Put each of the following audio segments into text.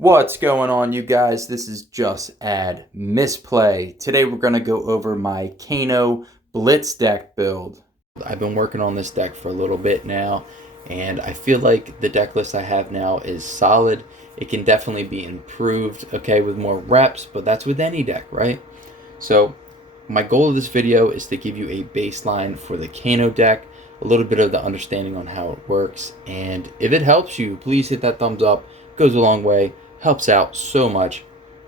What's going on, you guys? This is Just Add Misplay. Today we're going to go over my Kano Blitz deck build. I've been working on this deck for a little bit now, and I feel like the deck list I have now is solid. It can definitely be improved, okay, with more reps, but that's with any deck, right? So my goal of this video is to give you a baseline for the Kano deck, a little bit of the understanding on how it works, and if it helps you, please hit that thumbs up. It goes a long way. Helps out so much.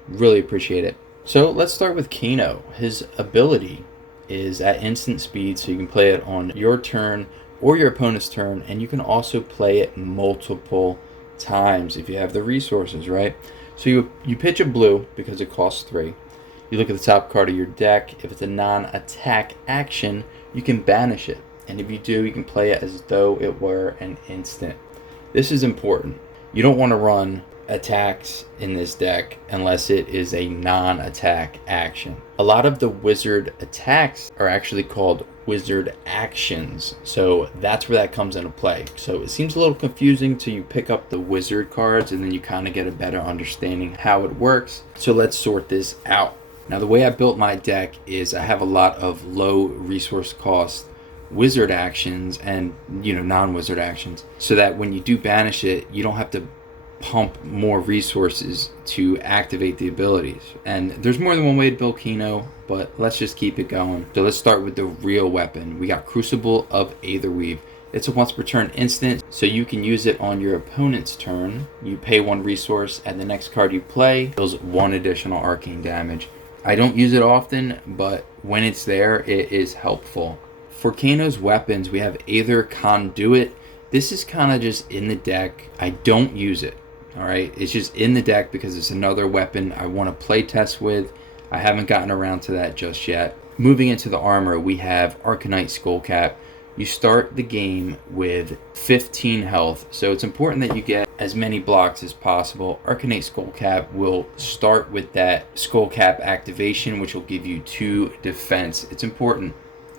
Really appreciate it. So let's start with Kano. His ability is at instant speed, so you can play it on your turn or your opponent's turn, and you can also play it multiple times if you have the resources, right? So you pitch a blue because it costs 3. You look at the top card of your deck. If it's a non-attack action, you can banish it, and if you do, you can play it as though it were an instant. This is important. You don't want to run attacks in this deck unless it is a non-attack action. A lot of the wizard attacks are actually called wizard actions, so that's where that comes into play. So it seems a little confusing till you pick up the wizard cards, and then you kind of get a better understanding how it works. So let's sort this out. Now, the way I built my deck is I have a lot of low resource cost wizard actions and non-wizard actions, so that when you do banish it, you don't have to pump more resources to activate the abilities. And there's more than one way to build Kano, but let's just keep it going. So let's start with the real weapon. We got Crucible of Aetherweave. It's a once per turn instant, so you can use it on your opponent's turn. You pay 1 resource, and the next card you play deals 1 additional arcane damage. I don't use it often, but when it's there, it is helpful. For Kano's weapons, we have Aether Conduit. This is kind of just in the deck. I don't use it. Alright, it's just in the deck because it's another weapon I want to play test with. I haven't gotten around to that just yet. Moving into the armor, we have Arcanite Skullcap. You start the game with 15 health, so it's important that you get as many blocks as possible. Arcanite Skullcap will start with that Skullcap activation, which will give you 2 defense. It's important.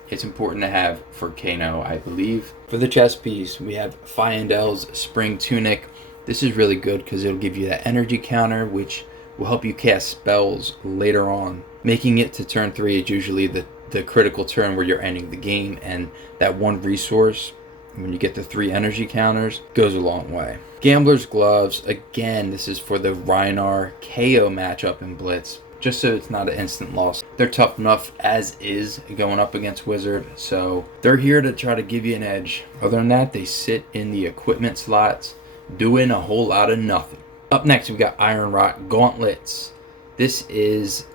It's important to have for Kano, I believe. For the chest piece, we have Fyendel's Spring Tunic. This is really good because it'll give you that energy counter, which will help you cast spells later on. Making it to turn 3 is usually the critical turn where you're ending the game, and that 1 resource, when you get the 3 energy counters, goes a long way. Gambler's Gloves, again, this is for the Rhinar KO matchup in Blitz, just so it's not an instant loss. They're tough enough as is going up against Wizard, so they're here to try to give you an edge. Other than that, they sit in the equipment slots, doing a whole lot of nothing. Up next, we got Iron Rot Gauntlets. This is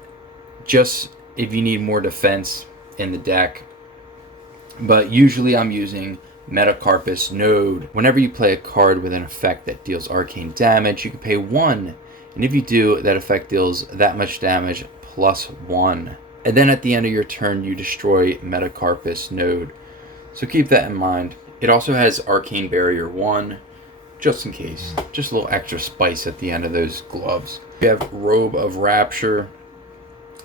just if you need more defense in the deck, but usually I'm using Metacarpus Node. Whenever you play a card with an effect that deals arcane damage, you can pay 1, and if you do, that effect deals that much damage plus 1. And then at the end of your turn, you destroy Metacarpus Node. So keep that in mind. It also has Arcane Barrier 1, just in case. Just a little extra spice at the end of those gloves. We have Robe of Rapture.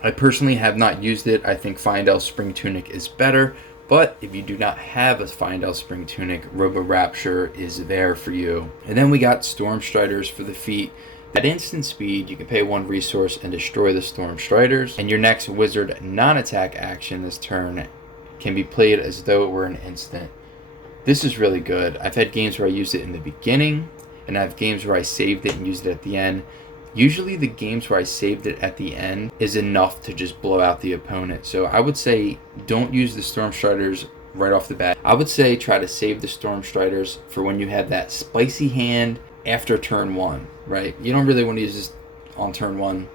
I personally have not used it. I think Fyendel's Spring Tunic is better, but if you do not have a Fyendel's Spring Tunic, Robe of Rapture is there for you. And then we got Storm Striders for the feet. At instant speed, you can pay 1 resource and destroy the Storm Striders, and your next wizard non-attack action this turn can be played as though it were an instant. This is really good. I've had games where I used it in the beginning, and I have games where I saved it and used it at the end. Usually the games where I saved it at the end is enough to just blow out the opponent. So I would say don't use the Storm Striders right off the bat. I would say try to save the Storm Striders for when you have that spicy hand after turn 1, right? You don't really want to use this on turn 1.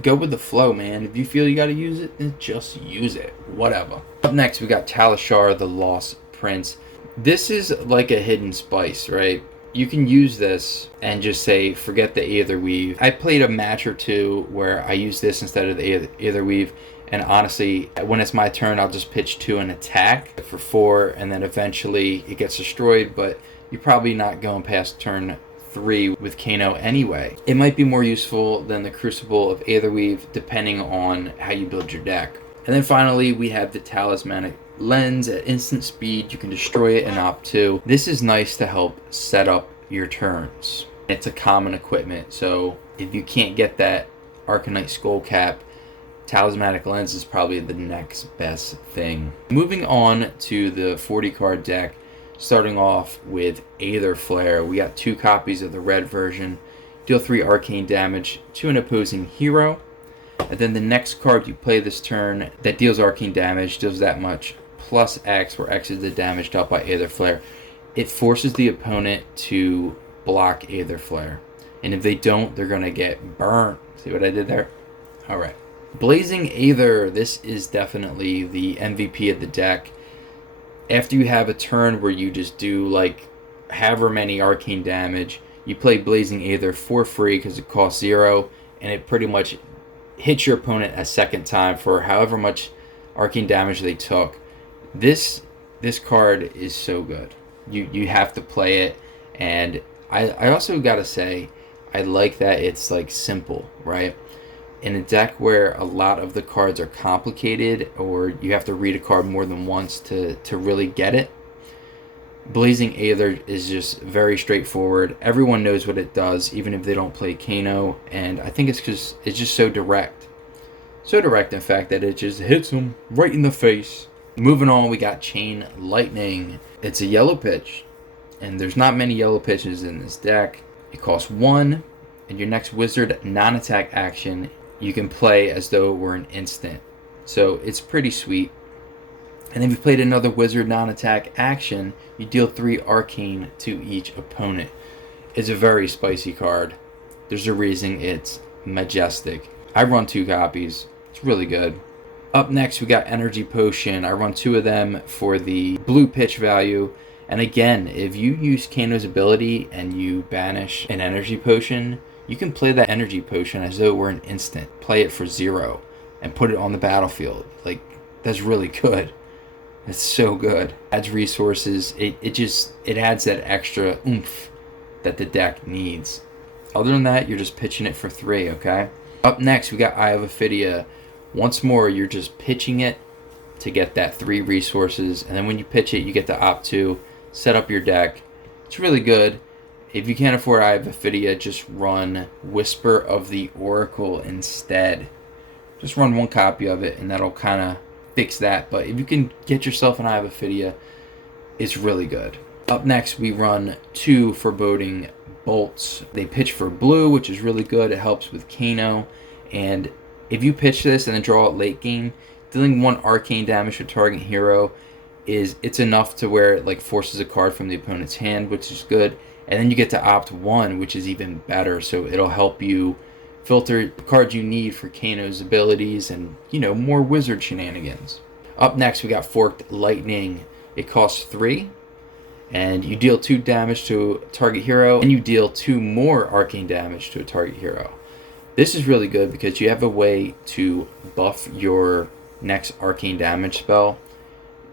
Go with the flow, man. If you feel you got to use it, then just use it. Whatever. Up next, we got Talishar, the Lost Prince. This is like a hidden spice, right? You can use this and just say, forget the Aetherweave. I played a match or 2 where I used this instead of the Aetherweave, and honestly, when it's my turn, I'll just pitch 2 and attack for 4, and then eventually it gets destroyed, but you're probably not going past turn 3 with Kano anyway. It might be more useful than the Crucible of Aetherweave, depending on how you build your deck. And then finally, we have the Talismanic Lens. At instant speed, you can destroy it in Op 2. This is nice to help set up your turns. It's a common equipment, so if you can't get that Arcanite Skull Cap, Talismanic Lens is probably the next best thing. Moving on to the 40 card deck, starting off with Aether Flare. We got 2 copies of the red version. Deal 3 arcane damage to an opposing hero. And then the next card you play this turn that deals arcane damage, deals that much, plus X, where X is the damage dealt by Aether Flare. It forces the opponent to block Aether Flare. And if they don't, they're going to get burnt. See what I did there? Alright. Blazing Aether, this is definitely the MVP of the deck. After you have a turn where you just do like however many arcane damage, you play Blazing Aether for free because it costs 0, and it pretty much hits your opponent a second time for however much arcane damage they took. This card is so good. You have to play it, and I also gotta say, I like that it's like simple, right? In a deck where a lot of the cards are complicated, or you have to read a card more than once to really get it, Blazing Aether is just very straightforward. Everyone knows what it does, even if they don't play Kano, and I think it's because it's just so direct. So direct, in fact, that it just hits them right in the face. Moving on, we got Chain Lightning. It's a yellow pitch, and there's not many yellow pitches in this deck. It costs 1, and your next wizard non-attack action you can play as though it were an instant. So it's pretty sweet. And if you played another wizard non-attack action, you deal 3 arcane to each opponent. It's a very spicy card. There's a reason it's majestic. I run 2 copies. It's really good. Up next, we got Energy Potion. I run 2 of them for the blue pitch value. And again, if you use Kano's ability and you banish an Energy Potion, you can play that Energy Potion as though it were an instant. Play it for 0 and put it on the battlefield. Like, that's really good. It's so good. Adds resources. It adds that extra oomph that the deck needs. Other than that, you're just pitching it for 3, okay? Up next, we got Eye of Ophidia. Once more, you're just pitching it to get that 3 resources. And then when you pitch it, you get to opt to set up your deck. It's really good. If you can't afford Eye of Ophidia, just run Whisper of the Oracle instead. Just run 1 copy of it, and that'll kind of fix that. But if you can get yourself an Eye of Ophidia, it's really good. Up next, we run 2 Foreboding Bolts. They pitch for blue, which is really good. It helps with Kano. And if you pitch this and then draw it late game, dealing 1 arcane damage to target hero it's enough to where it like forces a card from the opponent's hand, which is good. And then you get to opt 1, which is even better. So it'll help you filter the cards you need for Kano's abilities and, more wizard shenanigans. Up next, we got Forked Lightning. It costs 3, and you deal 2 damage to a target hero, and you deal 2 more arcane damage to a target hero. This is really good because you have a way to buff your next arcane damage spell.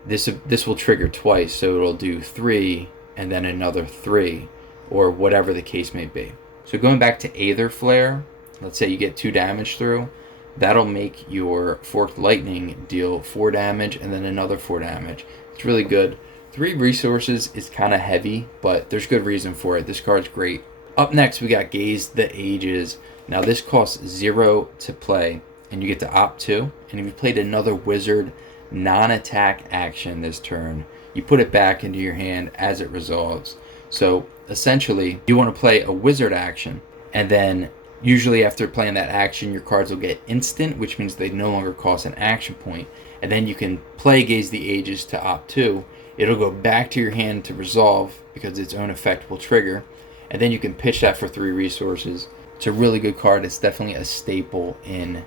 This will trigger twice, so it'll do 3 and then another 3, or whatever the case may be. So going back to Aether Flare, let's say you get 2 damage through, that'll make your Forked Lightning deal 4 damage and then another 4 damage. It's really good. 3 resources is kind of heavy, but there's good reason for it. This card's great. Up next, we got Gaze the Ages. Now this costs 0 to play, and you get to opt 2. And if you played another wizard non-attack action this turn, you put it back into your hand as it resolves. So essentially, you want to play a wizard action, and then usually after playing that action, your cards will get instant, which means they no longer cost an action point. And then you can play Gaze the Ages to opt 2. It'll go back to your hand to resolve because its own effect will trigger. And then you can pitch that for 3 resources. It's a really good card. It's definitely a staple in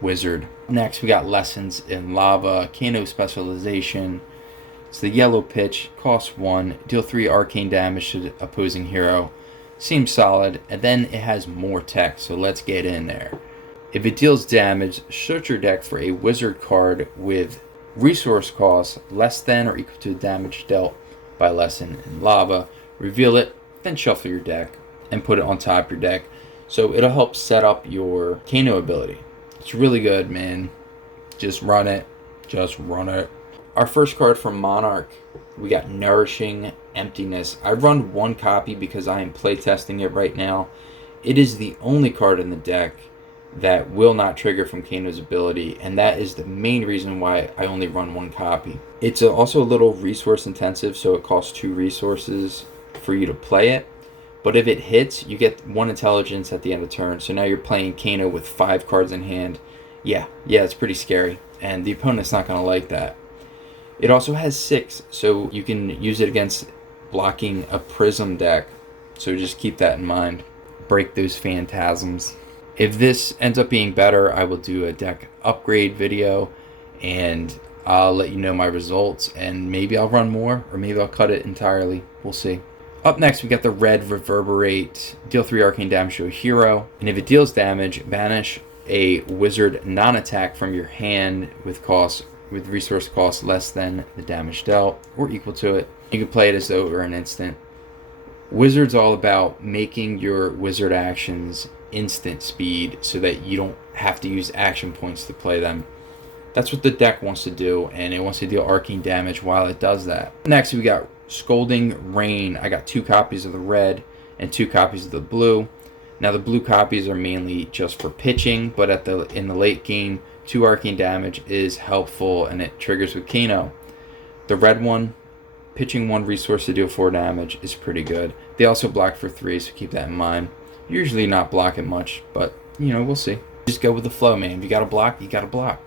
Wizard. Next, we got Lessons in Lava, Kano Specialization. It's the yellow pitch, costs 1, deal 3 arcane damage to the opposing hero. Seems solid, and then it has more tech, so let's get in there. If it deals damage, search your deck for a wizard card with resource costs less than or equal to the damage dealt by Lesson in Lava. Reveal it, then shuffle your deck and put it on top of your deck. So it'll help set up your Kano ability. It's really good, man. Just run it. Just run it. Our first card from Monarch, we got Nourishing Emptiness. I run one copy because I am playtesting it right now. It is the only card in the deck that will not trigger from Kano's ability, and that is the main reason why I only run one copy. It's also a little resource intensive, so it costs 2 resources for you to play it. But if it hits, you get 1 intelligence at the end of turn. So now you're playing Kano with 5 cards in hand. Yeah, it's pretty scary, and the opponent's not going to like that. It also has 6, so you can use it against blocking a Prism deck. So just keep that in mind. Break those phantasms. If this ends up being better, I will do a deck upgrade video, and I'll let you know my results, and maybe I'll run more, or maybe I'll cut it entirely. We'll see. Up next, we got the red Reverberate. Deal 3 arcane damage to a hero, and if it deals damage, banish a wizard non-attack from your hand with resource cost less than the damage dealt, or equal to it. You can play it as though it were an instant. Wizard's all about making your wizard actions instant speed so that you don't have to use action points to play them. That's what the deck wants to do, and it wants to deal arcane damage while it does that. Next, we got Scolding Rain. I got 2 copies of the red and 2 copies of the blue. Now the blue copies are mainly just for pitching, but in the late game, 2 arcane damage is helpful, and it triggers with Kano. The red one, pitching 1 resource to deal 4 damage, is pretty good. They also block for 3, so keep that in mind. Usually not blocking much, but we'll see. Just go with the flow, man. If you gotta block, you gotta block.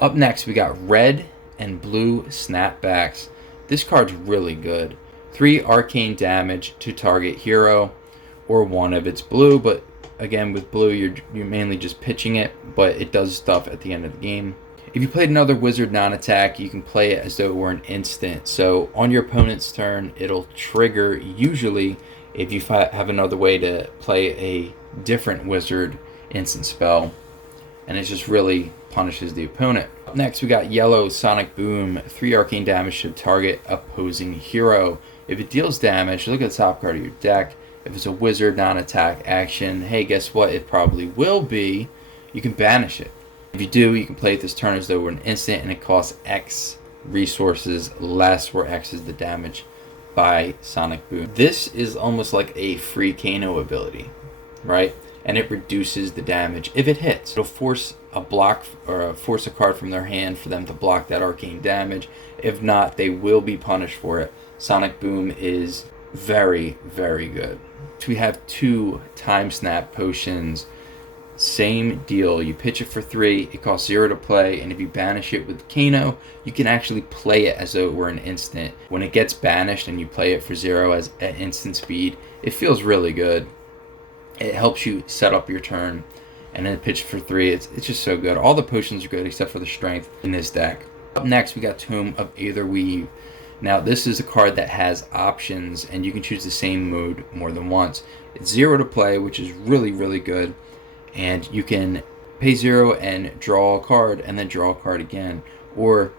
Up next, we got red and blue Snapbacks. This card's really good. 3 arcane damage to target hero, or 1 if it's blue, but again, with blue, you're mainly just pitching it, but it does stuff at the end of the game. If you played another wizard non-attack, you can play it as though it were an instant. So on your opponent's turn, it'll trigger usually if you have another way to play a different wizard instant spell, and it just really punishes the opponent. Next, we got yellow Sonic Boom. 3 arcane damage to target opposing hero. If it deals damage, look at the top card of your deck. If it's a wizard non-attack action, hey, guess what? It probably will be. You can banish it. If you do, you can play it this turn as though it were an instant, and it costs X resources less, where X is the damage by Sonic Boom. This is almost like a free Kano ability, right? And it reduces the damage if it hits. It'll force a block, or force a card from their hand for them to block that arcane damage. If not, they will be punished for it. Sonic Boom is very, very good. So we have 2 Time Snap potions. Same deal. You pitch it for 3, it costs 0 to play, and if you banish it with Kano, you can actually play it as though it were an instant. When it gets banished and you play it for 0 at instant speed, it feels really good. It helps you set up your turn, and then pitch for 3. It's just so good. All the potions are good except for the strength in this deck. Up next, we got Tomb of Aetherweave. Now, this is a card that has options, and you can choose the same mode more than once. It's 0 to play, which is really, really good. And you can pay 0 and draw a card, and then draw a card again. Or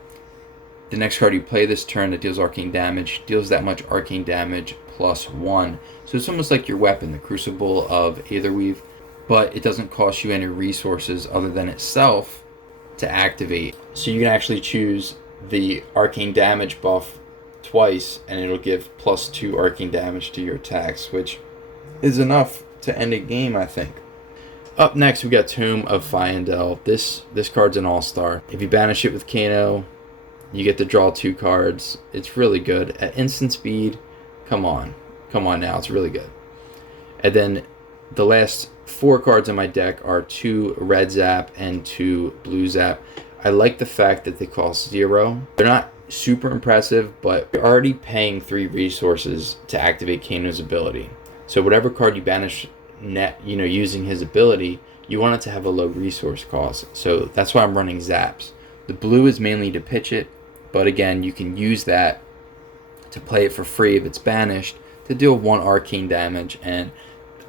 the next card you play this turn that deals arcane damage, deals that much arcane damage plus 1. So it's almost like your weapon, the Crucible of Aetherweave, but it doesn't cost you any resources other than itself to activate. So you can actually choose the arcane damage buff twice, and it'll give plus 2 arcane damage to your attacks, which is enough to end a game, I think. Up next, we got Tomb of Fyendel. This card's an all-star. If you banish it with Kano, you get to draw 2 cards. It's really good. At instant speed, come on now, it's really good. And then the last 4 cards in my deck are 2 red zap and 2 blue zap. I like the fact that they cost 0. They're not super impressive, but you're already paying 3 resources to activate Kano's ability. So whatever card you banish using his ability, you want it to have a low resource cost. So that's why I'm running zaps. The blue is mainly to pitch it, but again, you can use that to play it for free if it's banished to deal 1 arcane damage, and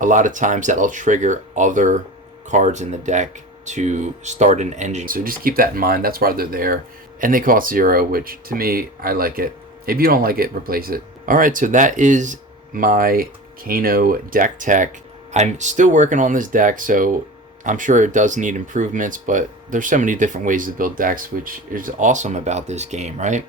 a lot of times that'll trigger other cards in the deck to start an engine. So just keep that in mind. That's why they're there, and they cost 0, which to me, I like it. If you don't like it, replace it. All right, so that is my Kano deck tech. I'm still working on this deck, so I'm sure it does need improvements, but there's so many different ways to build decks, which is awesome about this game, right?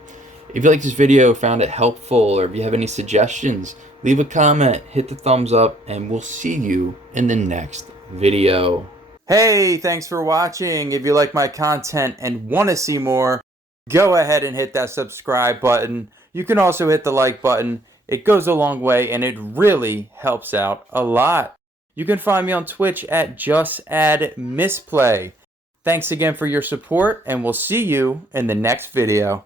If you like this video, found it helpful, or if you have any suggestions, leave a comment, hit the thumbs up, and we'll see you in the next video. Hey, thanks for watching. If you like my content and want to see more, go ahead and hit that subscribe button. You can also hit the like button. It goes a long way and it really helps out a lot. You can find me on Twitch at JustAddMisplay. Thanks again for your support, and we'll see you in the next video.